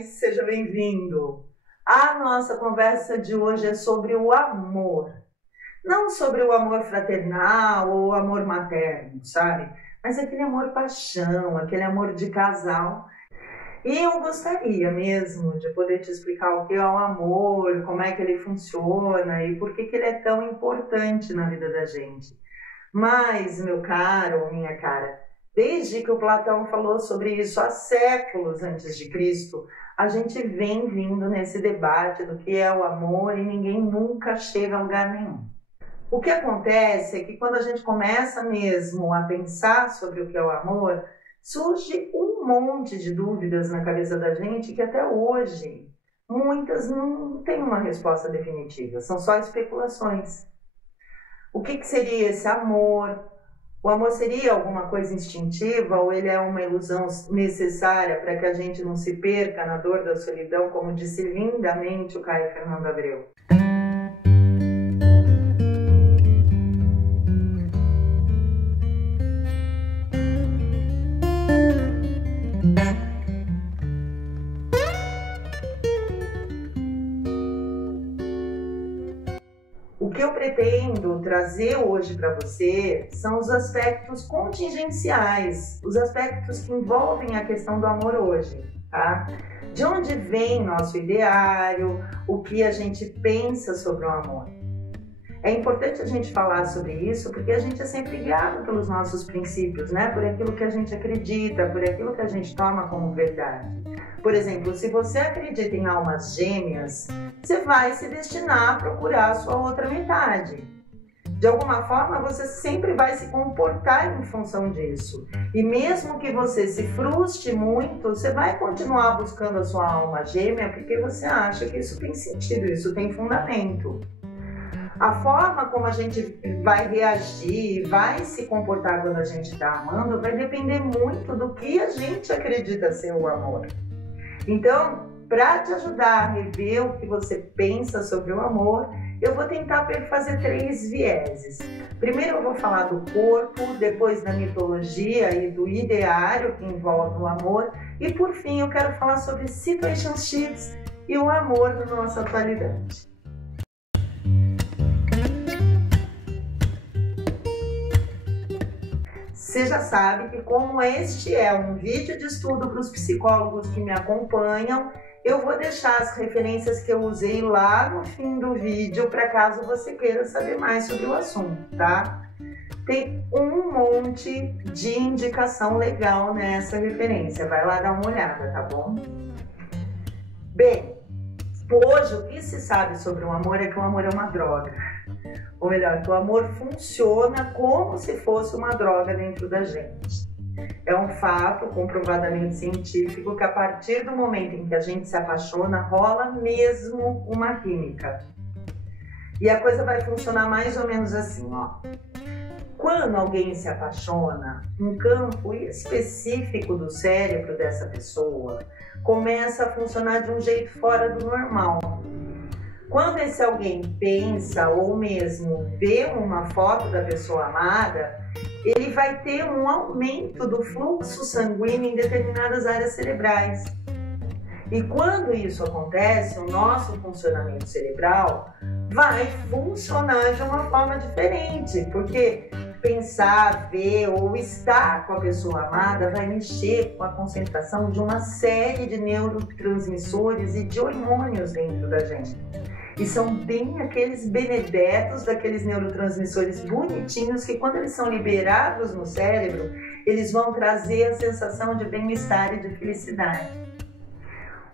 paz, seja bem-vindo. A nossa conversa de hoje é sobre o amor. Não sobre o amor fraternal ou o amor materno, sabe? Mas aquele amor paixão, aquele amor de casal. E eu gostaria mesmo de poder te explicar o que é o amor, como é que ele funciona e por que ele é tão importante na vida da gente. Mas, meu caro ou minha cara, desde que o Platão falou sobre isso há séculos antes de Cristo, a gente vem vindo nesse debate do que é o amor e ninguém nunca chega a lugar nenhum. O que acontece é que quando a gente começa mesmo a pensar sobre o que é o amor, surge um monte de dúvidas na cabeça da gente que até hoje muitas não têm uma resposta definitiva, são só especulações. O que seria esse amor? O amor seria alguma coisa instintiva ou ele é uma ilusão necessária para que a gente não se perca na dor da solidão, como disse lindamente o Caio Fernando Abreu? O que eu pretendo trazer hoje para você são os aspectos contingenciais, os aspectos que envolvem a questão do amor hoje, tá? De onde vem nosso ideário, o que a gente pensa sobre o amor. É importante a gente falar sobre isso porque a gente é sempre guiado pelos nossos princípios, né? Por aquilo que a gente acredita, por aquilo que a gente toma como verdade. Por exemplo, se você acredita em almas gêmeas, você vai se destinar a procurar a sua outra metade. De alguma forma, você sempre vai se comportar em função disso. E mesmo que você se frustre muito, você vai continuar buscando a sua alma gêmea porque você acha que isso tem sentido, isso tem fundamento. A forma como a gente vai reagir, vai se comportar quando a gente está amando, vai depender muito do que a gente acredita ser o amor. Então, para te ajudar a rever o que você pensa sobre o amor, eu vou tentar fazer 3 vieses. Primeiro eu vou falar do corpo, depois da mitologia e do ideário que envolve o amor, e por fim eu quero falar sobre situationships e o amor na nossa atualidade. Você já sabe que como este é um vídeo de estudo para os psicólogos que me acompanham, eu vou deixar as referências que eu usei lá no fim do vídeo para caso você queira saber mais sobre o assunto, tá? Tem um monte de indicação legal nessa referência, vai lá dar uma olhada, tá bom? Bem, hoje o que se sabe sobre o amor é que o amor é uma droga. Ou melhor, que o amor funciona como se fosse uma droga dentro da gente. É um fato comprovadamente científico que a partir do momento em que a gente se apaixona, rola mesmo uma química. E a coisa vai funcionar mais ou menos assim, ó. Quando alguém se apaixona, um campo específico do cérebro dessa pessoa começa a funcionar de um jeito fora do normal. Quando esse alguém pensa ou mesmo vê uma foto da pessoa amada, ele vai ter um aumento do fluxo sanguíneo em determinadas áreas cerebrais. E quando isso acontece, o nosso funcionamento cerebral vai funcionar de uma forma diferente, porque pensar, ver ou estar com a pessoa amada vai mexer com a concentração de uma série de neurotransmissores e de hormônios dentro da gente. E são bem aqueles benedetos daqueles neurotransmissores bonitinhos que quando eles são liberados no cérebro, eles vão trazer a sensação de bem-estar e de felicidade.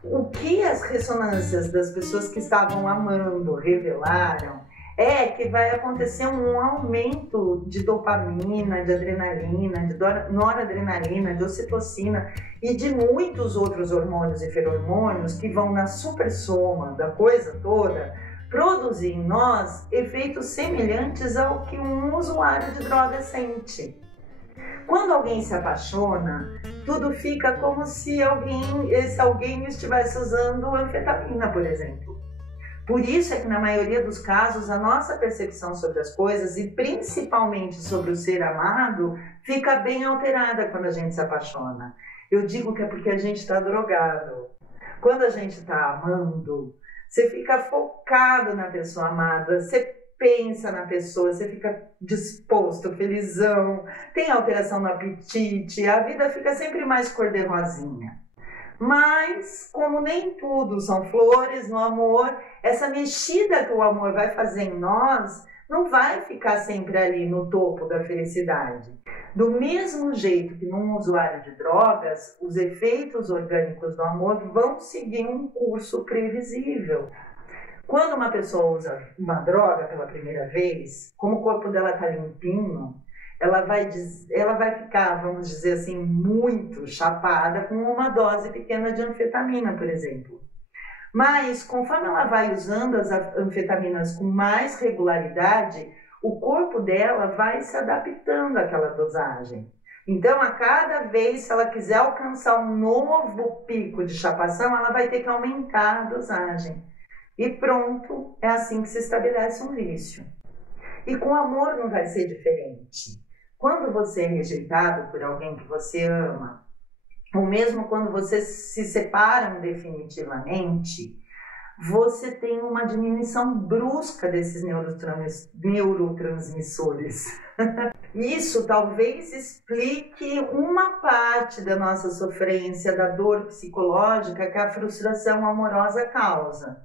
O que as ressonâncias das pessoas que estavam amando revelaram é que vai acontecer um aumento de dopamina, de adrenalina, de noradrenalina, de ocitocina e de muitos outros hormônios e feromônios que vão na supersoma da coisa toda produzir em nós efeitos semelhantes ao que um usuário de droga sente. Quando alguém se apaixona, tudo fica como se esse alguém estivesse usando anfetamina, por exemplo. Por isso é que na maioria dos casos a nossa percepção sobre as coisas e principalmente sobre o ser amado fica bem alterada quando a gente se apaixona. Eu digo que é porque a gente está drogado. Quando a gente está amando, você fica focado na pessoa amada, você pensa na pessoa, você fica disposto, felizão, tem alteração no apetite, a vida fica sempre mais cor-de-rosinha. Mas, como nem tudo são flores no amor, essa mexida que o amor vai fazer em nós não vai ficar sempre ali no topo da felicidade. Do mesmo jeito que num usuário de drogas, os efeitos orgânicos do amor vão seguir um curso previsível. Quando uma pessoa usa uma droga pela primeira vez, como o corpo dela está limpinho, ela vai ficar, vamos dizer assim, muito chapada com uma dose pequena de anfetamina, por exemplo. Mas, conforme ela vai usando as anfetaminas com mais regularidade, o corpo dela vai se adaptando àquela dosagem. Então, a cada vez, se ela quiser alcançar um novo pico de chapação, ela vai ter que aumentar a dosagem. E pronto, é assim que se estabelece um vício. E com amor não vai ser diferente. Quando você é rejeitado por alguém que você ama, ou mesmo quando vocês se separam definitivamente, você tem uma diminuição brusca desses neurotransmissores. Isso talvez explique uma parte da nossa sofrência, da dor psicológica que a frustração amorosa causa.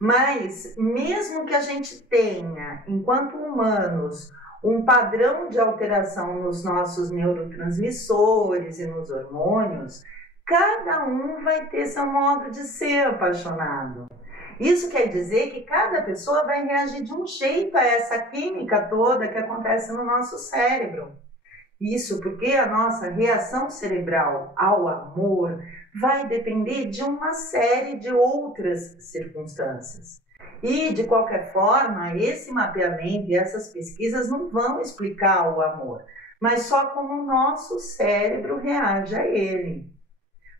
Mas, mesmo que a gente tenha, enquanto humanos, um padrão de alteração nos nossos neurotransmissores e nos hormônios, cada um vai ter seu modo de ser apaixonado. Isso quer dizer que cada pessoa vai reagir de um jeito a essa química toda que acontece no nosso cérebro. Isso porque a nossa reação cerebral ao amor vai depender de uma série de outras circunstâncias. E, de qualquer forma, esse mapeamento e essas pesquisas não vão explicar o amor, mas só como o nosso cérebro reage a ele.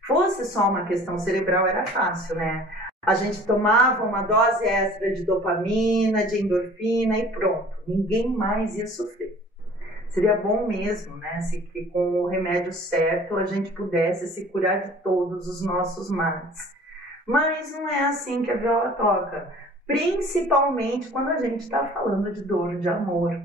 Fosse só uma questão cerebral, era fácil, né? A gente tomava uma dose extra de dopamina, de endorfina e pronto, ninguém mais ia sofrer. Seria bom mesmo, né, se que com o remédio certo a gente pudesse se curar de todos os nossos males. Mas não é assim que a viola toca, principalmente quando a gente está falando de dor de amor.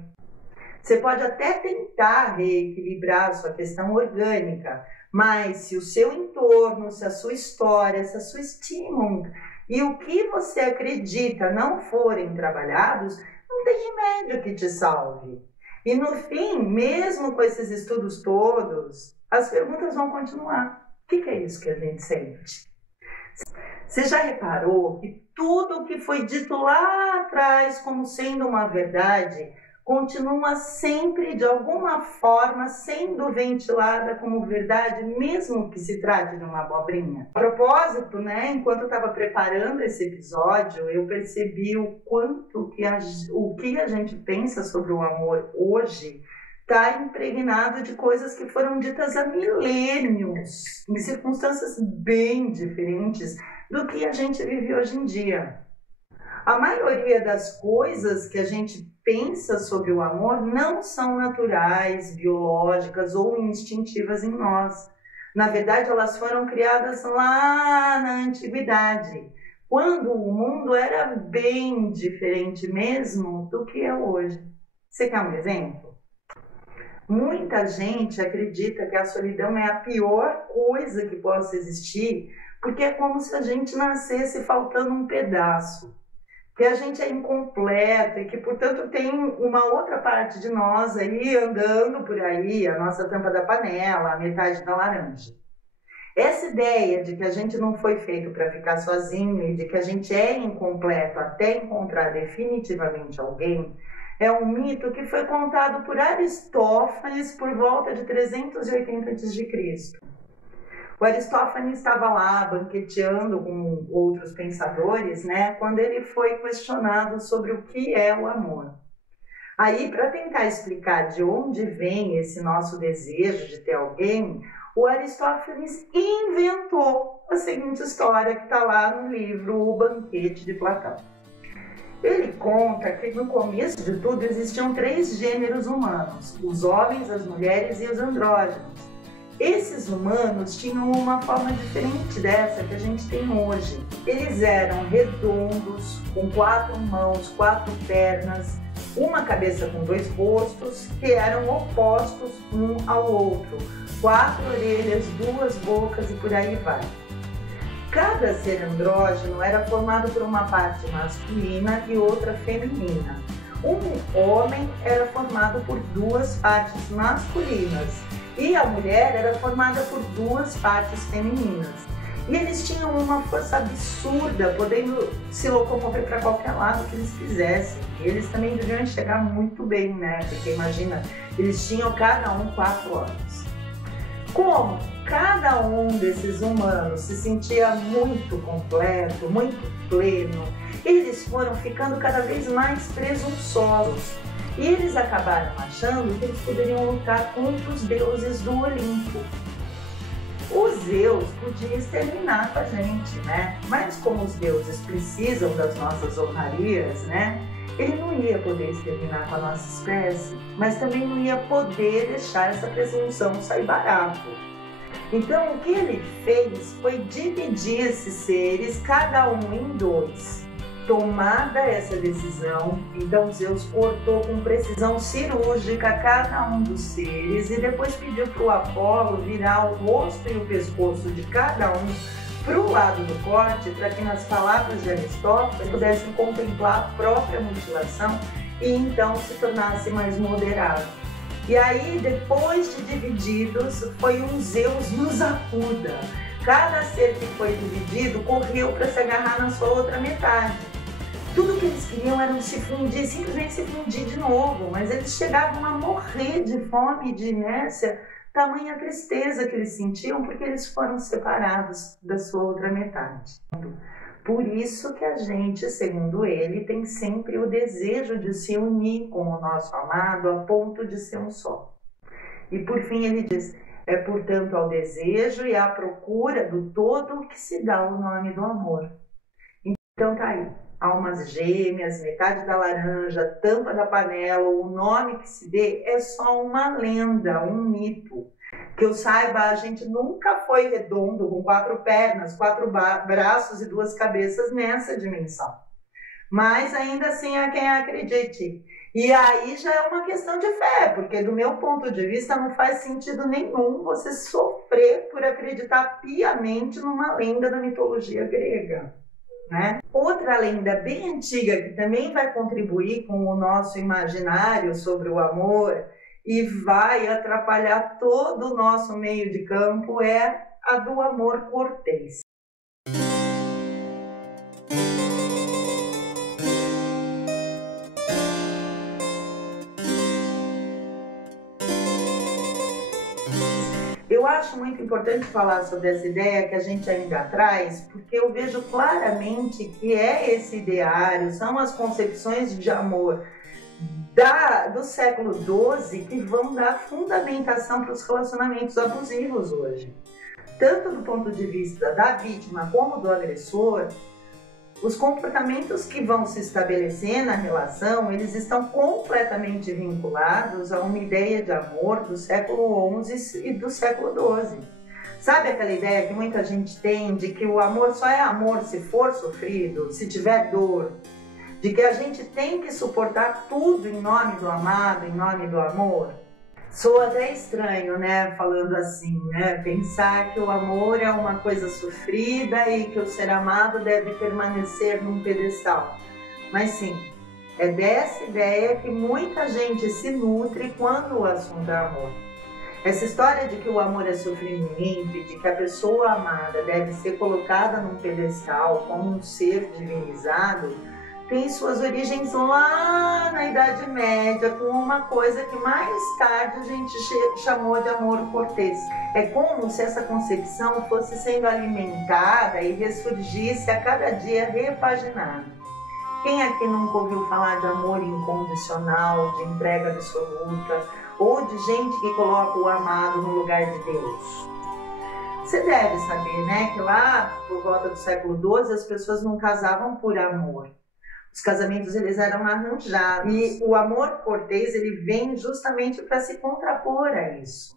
Você pode até tentar reequilibrar a sua questão orgânica, mas se o seu entorno, se a sua história, se a sua estima e o que você acredita não forem trabalhados, não tem remédio que te salve. E no fim, mesmo com esses estudos todos, as perguntas vão continuar. O que é isso que a gente sente? Você já reparou que tudo o que foi dito lá atrás como sendo uma verdade continua sempre, de alguma forma, sendo ventilada como verdade, mesmo que se trate de uma abobrinha? A propósito, né, enquanto eu estava preparando esse episódio, eu percebi o quanto que o que a gente pensa sobre o amor hoje está impregnado de coisas que foram ditas há milênios, em circunstâncias bem diferentes do que a gente vive hoje em dia. A maioria das coisas que a gente pensa sobre o amor não são naturais, biológicas ou instintivas em nós. Na verdade, elas foram criadas lá na antiguidade, quando o mundo era bem diferente mesmo do que é hoje. Você quer um exemplo? Muita gente acredita que a solidão é a pior coisa que possa existir, porque é como se a gente nascesse faltando um pedaço, que a gente é incompleto e que, portanto, tem uma outra parte de nós aí andando por aí, a nossa tampa da panela, a metade da laranja. Essa ideia de que a gente não foi feito para ficar sozinho e de que a gente é incompleto até encontrar definitivamente alguém é um mito que foi contado por Aristófanes por volta de 380 a.C. O Aristófanes estava lá banqueteando com outros pensadores, né, quando ele foi questionado sobre o que é o amor. Aí, para tentar explicar de onde vem esse nosso desejo de ter alguém, o Aristófanes inventou a seguinte história que está lá no livro O Banquete de Platão. Ele conta que no começo de tudo existiam 3 gêneros humanos, os homens, as mulheres e os andrógenos. Esses humanos tinham uma forma diferente dessa que a gente tem hoje. Eles eram redondos, com 4 mãos, 4 pernas, uma cabeça com 2 rostos, que eram opostos um ao outro, 4 orelhas, 2 bocas e por aí vai. Cada ser andrógeno era formado por uma parte masculina e outra feminina. Um homem era formado por 2 partes masculinas e a mulher era formada por 2 partes femininas. E eles tinham uma força absurda, podendo se locomover para qualquer lado que eles quisessem. E eles também deviam enxergar muito bem, né? Porque imagina, eles tinham cada um 4 olhos. Como cada um desses humanos se sentia muito completo, muito pleno, eles foram ficando cada vez mais presunçosos. E eles acabaram achando que eles poderiam lutar contra os deuses do Olimpo. O Zeus podia exterminar com a gente, né? Mas como os deuses precisam das nossas honrarias, né? Ele não ia poder exterminar com a nossa espécie, mas também não ia poder deixar essa presunção sair barato. Então, o que ele fez foi dividir esses seres, cada um em 2. Tomada essa decisão, então Zeus cortou com precisão cirúrgica cada um dos seres e depois pediu para o Apolo virar o rosto e o pescoço de cada um para o lado do corte, para que, nas palavras de Aristóteles, pudessem contemplar a própria mutilação e então se tornasse mais moderado. E aí, depois de divididos, foi um Zeus nos acuda. Cada ser que foi dividido correu para se agarrar na sua outra metade. Tudo que eles queriam era se fundir, simplesmente se fundir de novo, mas eles chegavam a morrer de fome e de inércia, tamanha tristeza que eles sentiam porque eles foram separados da sua outra metade. Por isso que a gente, segundo ele, tem sempre o desejo de se unir com o nosso amado a ponto de ser um só. E por fim ele diz, é portanto ao desejo e à procura do todo que se dá o nome do amor. Então tá aí, almas gêmeas, metade da laranja, tampa da panela, o nome que se dê é só uma lenda, um mito. Que eu saiba, a gente nunca foi redondo com 4 pernas, 4 braços e 2 cabeças nessa dimensão. Mas ainda assim há quem acredite. E aí já é uma questão de fé, porque do meu ponto de vista não faz sentido nenhum você sofrer por acreditar piamente numa lenda da mitologia grega, né? Outra lenda bem antiga que também vai contribuir com o nosso imaginário sobre o amor e vai atrapalhar todo o nosso meio de campo é a do amor cortês. Eu acho muito importante falar sobre essa ideia que a gente ainda traz, porque eu vejo claramente que é esse ideário, são as concepções de amor do século XII que vão dar fundamentação para os relacionamentos abusivos hoje. Tanto do ponto de vista da vítima como do agressor, os comportamentos que vão se estabelecer na relação, eles estão completamente vinculados a uma ideia de amor do século XI e do século XII. Sabe aquela ideia que muita gente tem de que o amor só é amor se for sofrido, se tiver dor? De que a gente tem que suportar tudo em nome do amado, em nome do amor? Soa até estranho, né, falando assim, né, pensar que o amor é uma coisa sofrida e que o ser amado deve permanecer num pedestal. Mas sim, é dessa ideia que muita gente se nutre quando o assunto é amor. Essa história de que o amor é sofrimento e de que a pessoa amada deve ser colocada num pedestal como um ser divinizado tem suas origens lá na Idade Média, com uma coisa que mais tarde a gente chamou de amor cortês. É como se essa concepção fosse sendo alimentada e ressurgisse a cada dia repaginada. Quem aqui nunca ouviu falar de amor incondicional, de entrega absoluta, ou de gente que coloca o amado no lugar de Deus? Você deve saber, né, que lá por volta do século XII as pessoas não casavam por amor. Os casamentos eles eram arranjados e o amor cortês ele vem justamente para se contrapor a isso.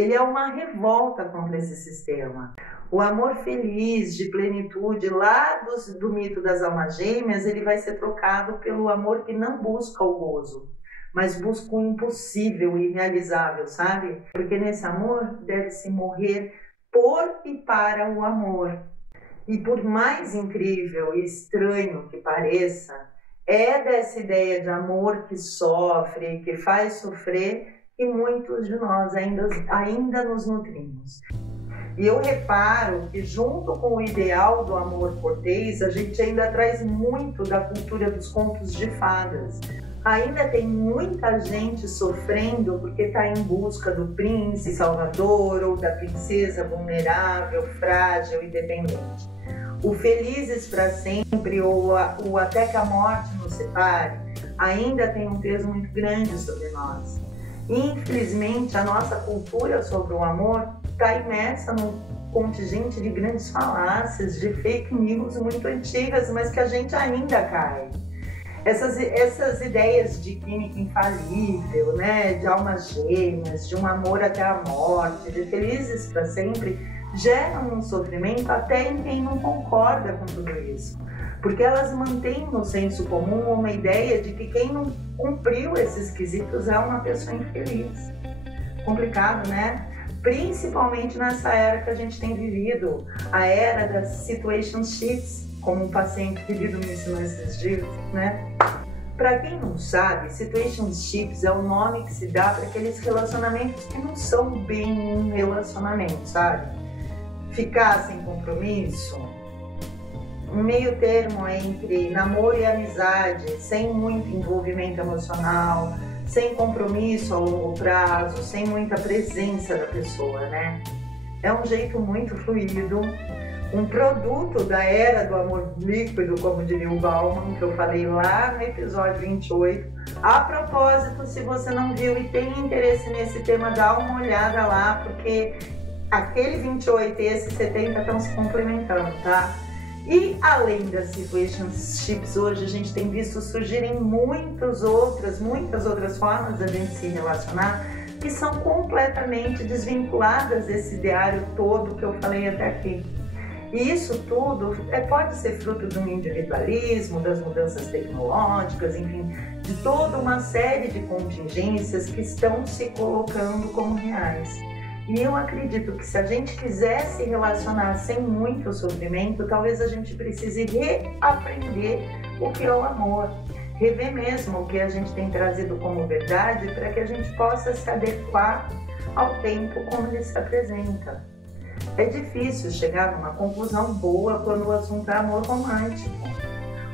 ele é uma revolta contra esse sistema. O amor feliz, de plenitude, lá do mito das almas gêmeas, ele vai ser trocado pelo amor que não busca o gozo, mas busca o impossível e irrealizável, sabe? Porque nesse amor deve-se morrer por e para o amor. E por mais incrível e estranho que pareça, é dessa ideia de amor que sofre, que faz sofrer, que muitos de nós ainda nos nutrimos. E eu reparo que junto com o ideal do amor cortês, a gente ainda traz muito da cultura dos contos de fadas. Ainda tem muita gente sofrendo porque está em busca do príncipe salvador ou da princesa vulnerável, frágil e dependente. O felizes para sempre ou até que a morte nos separe ainda tem um peso muito grande sobre nós. Infelizmente, a nossa cultura sobre o amor está imersa num contingente de grandes falácias, de fake news muito antigas, mas que a gente ainda cai. Essas ideias de química infalível, né, de almas gêmeas, de um amor até a morte, de felizes para sempre, geram um sofrimento até em quem não concorda com tudo isso. Porque elas mantêm no senso comum uma ideia de que quem não cumpriu esses quesitos é uma pessoa infeliz. Complicado, né? Principalmente nessa era que a gente tem vivido, a era das situationships, como um paciente querido me ensinou esses dias, né? Para quem não sabe, situationships é o nome que se dá para aqueles relacionamentos que não são bem um relacionamento, sabe? Ficar sem compromisso, um meio termo entre namoro e amizade, sem muito envolvimento emocional, sem compromisso a longo prazo, sem muita presença da pessoa, né? É um jeito muito fluido, um produto da era do amor líquido, como diria o Bauman, que eu falei lá no episódio 28. A propósito, se você não viu e tem interesse nesse tema, dá uma olhada lá, porque aquele 28 e esse 70 estão se complementando, tá? E além das situationships, hoje a gente tem visto surgirem muitas outras formas da gente se relacionar que são completamente desvinculadas desse ideário todo que eu falei até aqui. E isso tudo pode ser fruto do individualismo, das mudanças tecnológicas, enfim, de toda uma série de contingências que estão se colocando como reais. E eu acredito que se a gente quiser se relacionar sem muito sofrimento, talvez a gente precise reaprender o que é o amor, rever mesmo o que a gente tem trazido como verdade para que a gente possa se adequar ao tempo como ele se apresenta. É difícil chegar numa conclusão boa quando o assunto é amor romântico.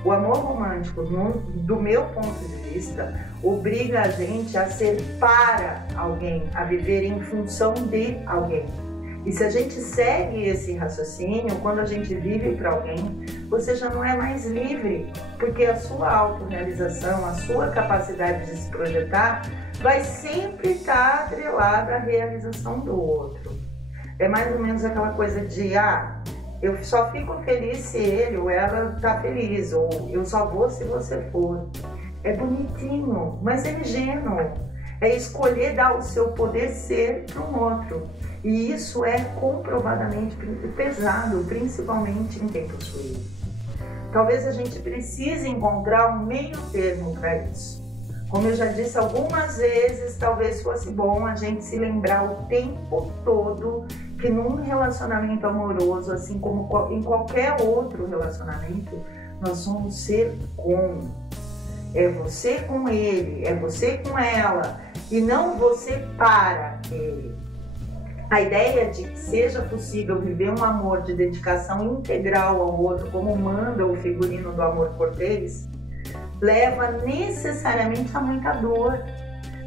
O amor romântico, do meu ponto de vista, obriga a gente a ser para alguém, a viver em função de alguém. E se a gente segue esse raciocínio, quando a gente vive para alguém, você já não é mais livre, porque a sua autorrealização, a sua capacidade de se projetar, vai sempre estar atrelada à realização do outro. É mais ou menos aquela coisa de, eu só fico feliz se ele ou ela está feliz, ou eu só vou se você for. É bonitinho, mas é ingênuo. É escolher dar o seu poder ser para um outro. E isso é comprovadamente pesado, principalmente em quem possui. Talvez a gente precise encontrar um meio termo para isso. Como eu já disse algumas vezes, talvez fosse bom a gente se lembrar o tempo todo que num relacionamento amoroso, assim como em qualquer outro relacionamento, nós somos ser com. É você com ele, é você com ela, e não você para ele. A ideia de que seja possível viver um amor de dedicação integral ao outro, como manda o figurino do amor cortês, leva necessariamente a muita dor.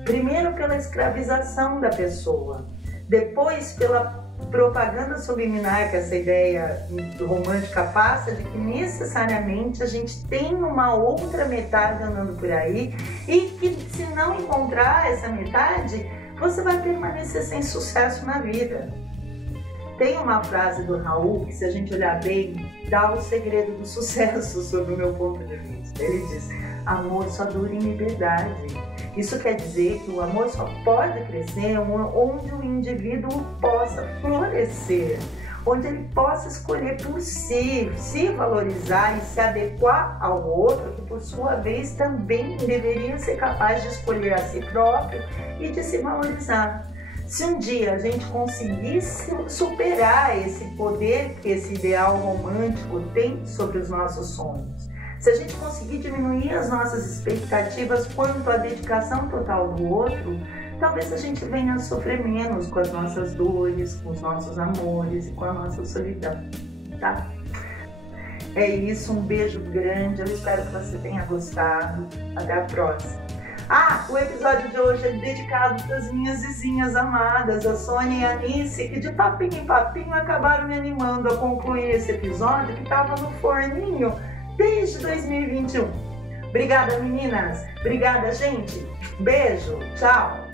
Primeiro pela escravização da pessoa, depois pela propaganda subliminar que essa ideia romântica passa, de que necessariamente a gente tem uma outra metade andando por aí e que se não encontrar essa metade, você vai permanecer sem sucesso na vida. Tem uma frase do Raul que, se a gente olhar bem, dá o segredo do sucesso sob o meu ponto de vista. Ele diz: amor só dura em liberdade. Isso quer dizer que o amor só pode crescer onde o indivíduo possa florescer, onde ele possa escolher por si, se valorizar e se adequar ao outro, que por sua vez também deveria ser capaz de escolher a si próprio e de se valorizar. Se um dia a gente conseguisse superar esse poder que esse ideal romântico tem sobre os nossos sonhos, se a gente conseguir diminuir as nossas expectativas quanto à dedicação total do outro, talvez a gente venha a sofrer menos com as nossas dores, com os nossos amores e com a nossa solidão, tá? É isso, um beijo grande, eu espero que você tenha gostado. Até a próxima. O episódio de hoje é dedicado para as minhas vizinhas amadas, a Sônia e a Anice, que de papinho em papinho acabaram me animando a concluir esse episódio que estava no forninho desde 2021. Obrigada, meninas. Obrigada, gente. Beijo. Tchau.